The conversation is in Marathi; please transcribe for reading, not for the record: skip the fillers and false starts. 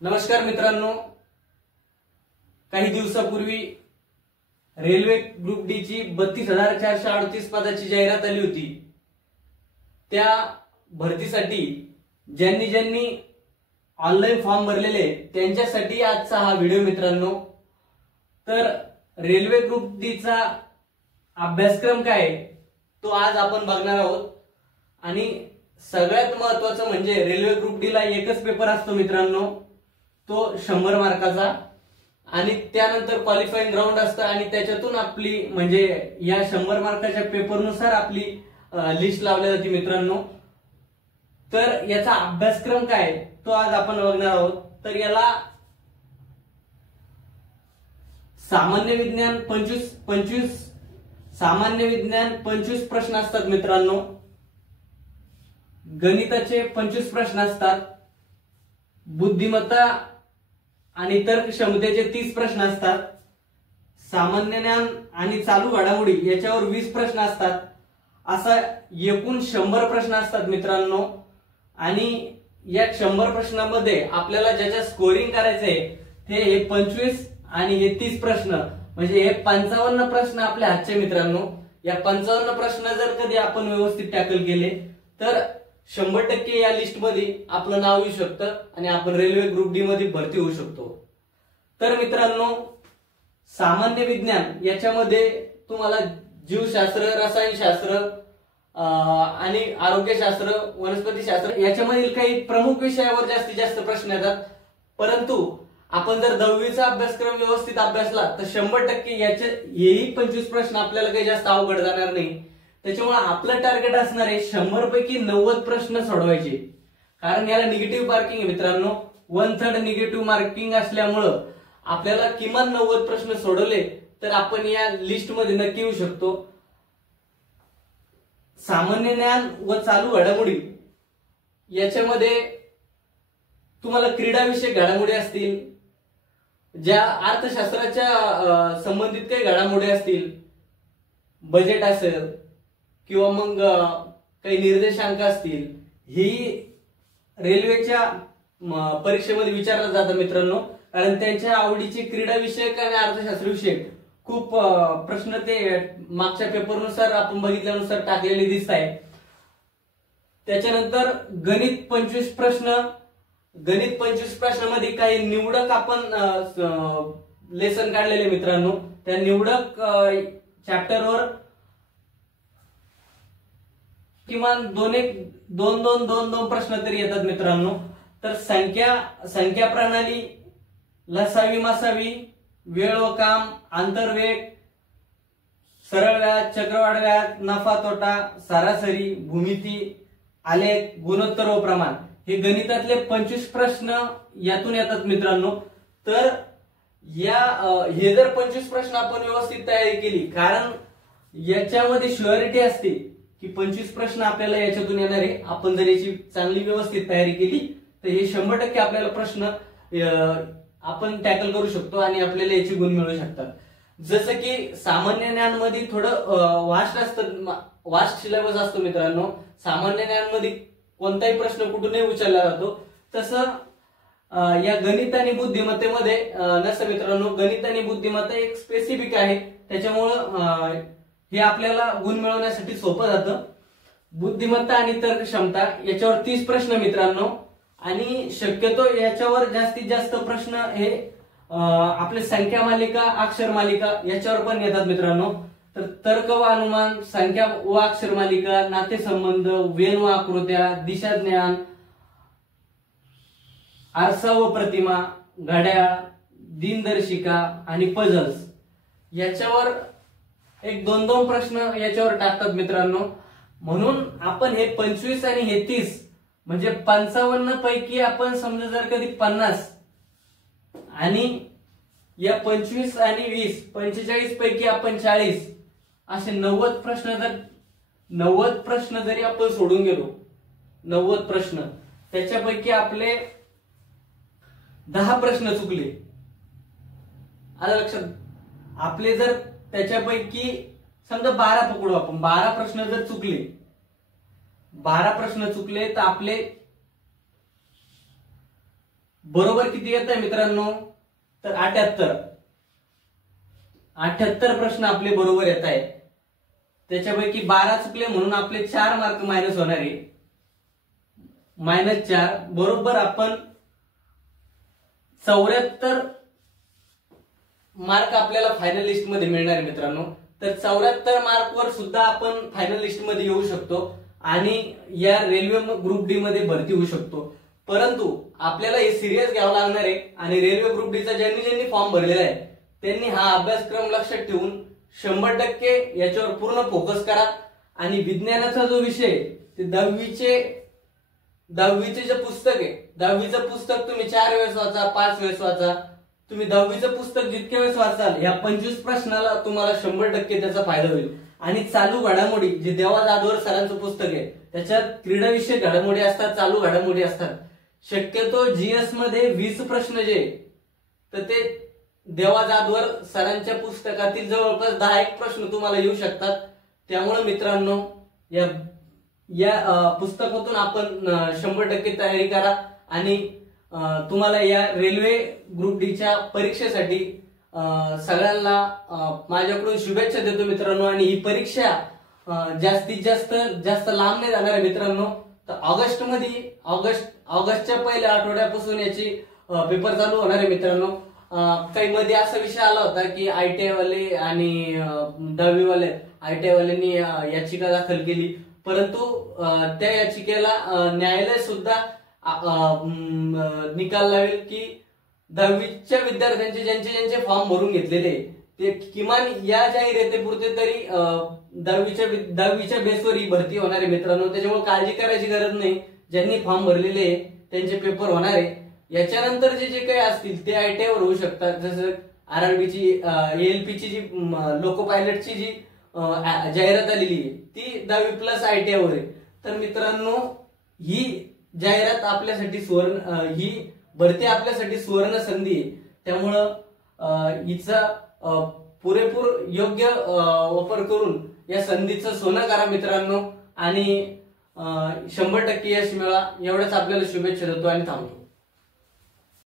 नमस्कार मित्रांनो, काही दिवसापूर्वी रेल्वे ग्रुप डी ची 32,438 पदाची जाहिरात आली होती। त्या भरतीसाठी ज्यांनी ज्यांनी ऑनलाइन फॉर्म भरलेले त्यांच्यासाठी आजचा हा व्हिडिओ मित्रांनो। तर रेल्वे ग्रुप डी चा अभ्यासक्रम काय तो आज आपण बघणार आहोत। आणि सगळ्यात महत्त्वाचं म्हणजे रेल्वे ग्रुप डी ला एकच पेपर असतो मित्रांनो, तो 100 मार्काचा। आणि त्यानंतर क्वालिफाईंग राऊंड असतं आणि त्याच्यातून आपली म्हणजे या 100 मार्काच्या पेपरनुसार आपली लिस्ट लावली जाते मित्रांनो। तर याचा अभ्यासक्रम काय तो आज आपण बघणार आहोत। तर याला सामान्य विज्ञान 25 प्रश्न असतात मित्रांनो। गणिताचे 25 प्रश्न असतात, बुद्धिमत्ता आणि तर्क क्षमतेचे 30 प्रश्न असतात, सामान्य ज्ञान आणि चालू घडामोडी याच्यावर 20 प्रश्न असतात। असा एकूण 100 प्रश्न असतात मित्रांनो। आणि या 100 प्रश्नांमध्ये आपल्याला ज्याच्या स्कोरिंग करायचंय ते हे 25 आणि हे 30 प्रश्न म्हणजे हे 55 प्रश्न आपल्या हातचे मित्रांनो। या 55 प्रश्न जर कधी आपण व्यवस्थित टॅकल केले तर 100% या लिस्ट मध्ये आपलं नाव येऊ शकतं आणि आपण रेल्वे ग्रुप डी मध्ये भरती होऊ शकतो। तर मित्रांनो, सामान्य विज्ञान याच्यामध्ये तुम्हाला जीवशास्त्र, रसायनशास्त्र आणि आरोग्यशास्त्र, वनस्पतीशास्त्र याच्यामधील काही प्रमुख विषयावर जास्तीत जास्त प्रश्न येतात। परंतु आपण जर 10वीचा अभ्यासक्रम व्यवस्थित अभ्यासला तर 100% याचे हेही 25 प्रश्न आपल्याला काही जास्त अवघड जाणार नाही। त्याच्यामुळे आपलं टार्गेट असणार आहे 100 पैकी 90 प्रश्न सोडवायचे। कारण याला निगेटिव्ह मार्किंग आहे मित्रांनो, 1/3 निगेटिव्ह मार्किंग असल्यामुळं आपल्याला किमान 90 प्रश्न सोडवले तर आपण या लिस्ट मध्ये नक्की येऊ शकतो। सामान्य ज्ञान व चालू घडामोडी याच्यामध्ये तुम्हाला क्रीडाविषयक घडामोडी असतील, ज्या अर्थशास्त्राच्या संबंधित काही घडामोडी असतील, बजेट असेल किंवा मग काही निर्देशांक असतील, ही रेल्वेच्या परीक्षेमध्ये विचारलं जातं मित्रांनो। कारण त्यांच्या आवडीचे क्रीडाविषयक आणि अर्थशास्त्रविषयक खूप प्रश्न ते मागच्या पेपरनुसार आपण बघितल्यानुसार टाकलेले दिसत आहे। त्याच्यानंतर गणित 25 प्रश्न, गणित 25 प्रश्नामध्ये काही निवडक आपण लेसन काढलेले मित्रांनो। त्या निवडक चॅप्टरवर किमान दोन प्रश्न तरी येतात मित्रांनो। तर संख्या प्रणाली, लसावी मासावी, वेळ व काम, आंतरवेग, सरळ व्याज, चक्रवाढ व्याज, नफा तोटा, सरासरी, भूमिती, आलेख, गुणोत्तर व प्रमाण हे गणितातले 25 प्रश्न यातून येतात मित्रांनो। तर हे जर 25 प्रश्न आपण व्यवस्थित तयारी केली, कारण याच्यामध्ये शुअरिटी असते की 25 प्रश्न आपल्याला याच्यातून येणार आहे। आपण जर याची चांगली व्यवस्थित तयारी केली तर हे 100% आपल्याला प्रश्न आपण टॅकल करू शकतो आणि आपल्याला याची गुण मिळू शकतात। जसं की सामान्य ज्ञान मध्ये थोडं वास्ट सिलेबस असतो मित्रांनो। सामान्य ज्ञान मध्ये कोणताही प्रश्न कुठूनही विचारला जातो, तसं या गणित आणि बुद्धिमत्तेमध्ये नसतं मित्रांनो। गणित आणि बुद्धिमत्ता एक स्पेसिफिक आहे, त्याच्यामुळं हे आपल्याला गुण मिळवण्यासाठी सोपं जातं। बुद्धिमत्ता आणि तर्क क्षमता याच्यावर 30 प्रश्न मित्रांनो। आणि शक्यतो याच्यावर जास्तीत जास्त प्रश्न हे आपले संख्या मालिका, अक्षर मालिका याच्यावर पण येतात मित्रांनो। तर तर्क व अनुमान, संख्या व अक्षर मालिका, नातेसंबंध, वेन व आकृत्या, दिशाज्ञान, आरसा व प्रतिमा, घड्याळ, दिनदर्शिका आणि पझल्स याच्यावर एक 2-2 प्रश्न याच्यावर टाकतात मित्रांनो। म्हणून आपण हे 25 आणि हे 30 म्हणजे 55 पैकी आपण समजा जर कधी 50 आणि या 25 आणि 20 45 पैकी आपण 40 असे 90 प्रश्न जरी आपण सोडून गेलो, 90 प्रश्न त्याच्यापैकी आपले 10 प्रश्न चुकले, आलं लक्षात। आपले जर त्याच्यापैकी समजा 12 पकडू आपण, 12 प्रश्न जर चुकले, 12 प्रश्न चुकले तर आपले बरोबर किती येत आहे मित्रांनो, तर 78 प्रश्न आपले बरोबर येत आहेत. त्याच्यापैकी 12 चुकले म्हणून आपले 4 मार्क मायनस होणार आहे, -4. बरोबर आपण 74 मार्क आपल्याला फायनल लिस्ट मध्ये मिळणार आहे मित्रांनो. तर 74 मार्कवर सुद्धा आपण फायनल लिस्ट मध्ये येऊ शकतो आणि या रेल्वे ग्रुप डी मध्ये भरती होऊ शकतो. परंतु आपल्याला हे सिरियस घ्यावं लागणार आहे आणि रेल्वे ग्रुप डी चा ज्यांनी फॉर्म भरलेला आहे त्यांनी हा अभ्यासक्रम लक्षात ठेवून 100% याच्यावर पूर्ण फोकस करा. आणि विज्ञानाचा जो विषय ते 10वीचे जे पुस्तक आहे, 10वीचं पुस्तक तुम्ही 4 वेळेस वाचा, 5 वेळेस वाचा. तुम्ही 10वीचं पुस्तक जितके वेळेस वाचाल या 25 प्रश्नाला तुम्हाला 100% त्याचा फायदा होईल. आणि चालू घडामोडी जे देवा जाधवर सरांचं पुस्तक आहे त्याच्यात क्रीडाविषयक घडामोडी असतात, चालू घडामोडी असतात. शक्यतो जीएस मध्ये 20 प्रश्न जे तर ते देवा जाधवर सरांच्या पुस्तकातील जवळपास 10 प्रश्न तुम्हाला येऊ शकतात. त्यामुळे मित्रांनो या पुस्तकातून आपण 100% तयारी करा आणि तुम्हाला या रेल्वे ग्रुप डी च्या परीक्षेसाठी सगळ्यांना माझ्याकडून शुभेच्छा देतो मित्रांनो. आणि ही परीक्षा जास्तीत जास्त लांब नाही जाणार आहे मित्रांनो. तर ऑगस्टच्या पहिल्या आठवड्यापासून याची पेपर चालू होणार आहे मित्रांनो. काही मध्ये असा विषय आला होता की ITI वाले आणि 10वी वाले ITI वाल्यांनी याचिका दाखल केली, परंतु त्या याचिकेला न्यायालय सुद्धा निकाल लावेल की 10वीच्या विद्यार्थ्यांचे ज्यांचे फॉर्म भरून घेतलेले ते किमान या जाहिरातीपुरते तरी 10वीच्या बेसवर ही भरती होणार आहे मित्रांनो. त्याच्यामुळे काळजी करायची गरज नाही. ज्यांनी फॉर्म भरलेले त्यांचे पेपर होणार आहे. याच्यानंतर जे काही असतील ते ITI वर होऊ शकतात. जसं RRBची ALP ची जी लोको पायलटची जी जाहिरात आलेली आहे ती 10वी प्लस ITI वर आहे. तर मित्रांनो ही जाहिरात आपल्यासाठी ही भरती आपल्यासाठी सुवर्ण संधी आहे. त्यामुळं हिचा पुरेपूर योग्य वापर करून या संधीचं सोनं करा मित्रांनो आणि 100% यश मिळवा. एवढंच आपल्याला शुभेच्छा देतो आणि थांबतो.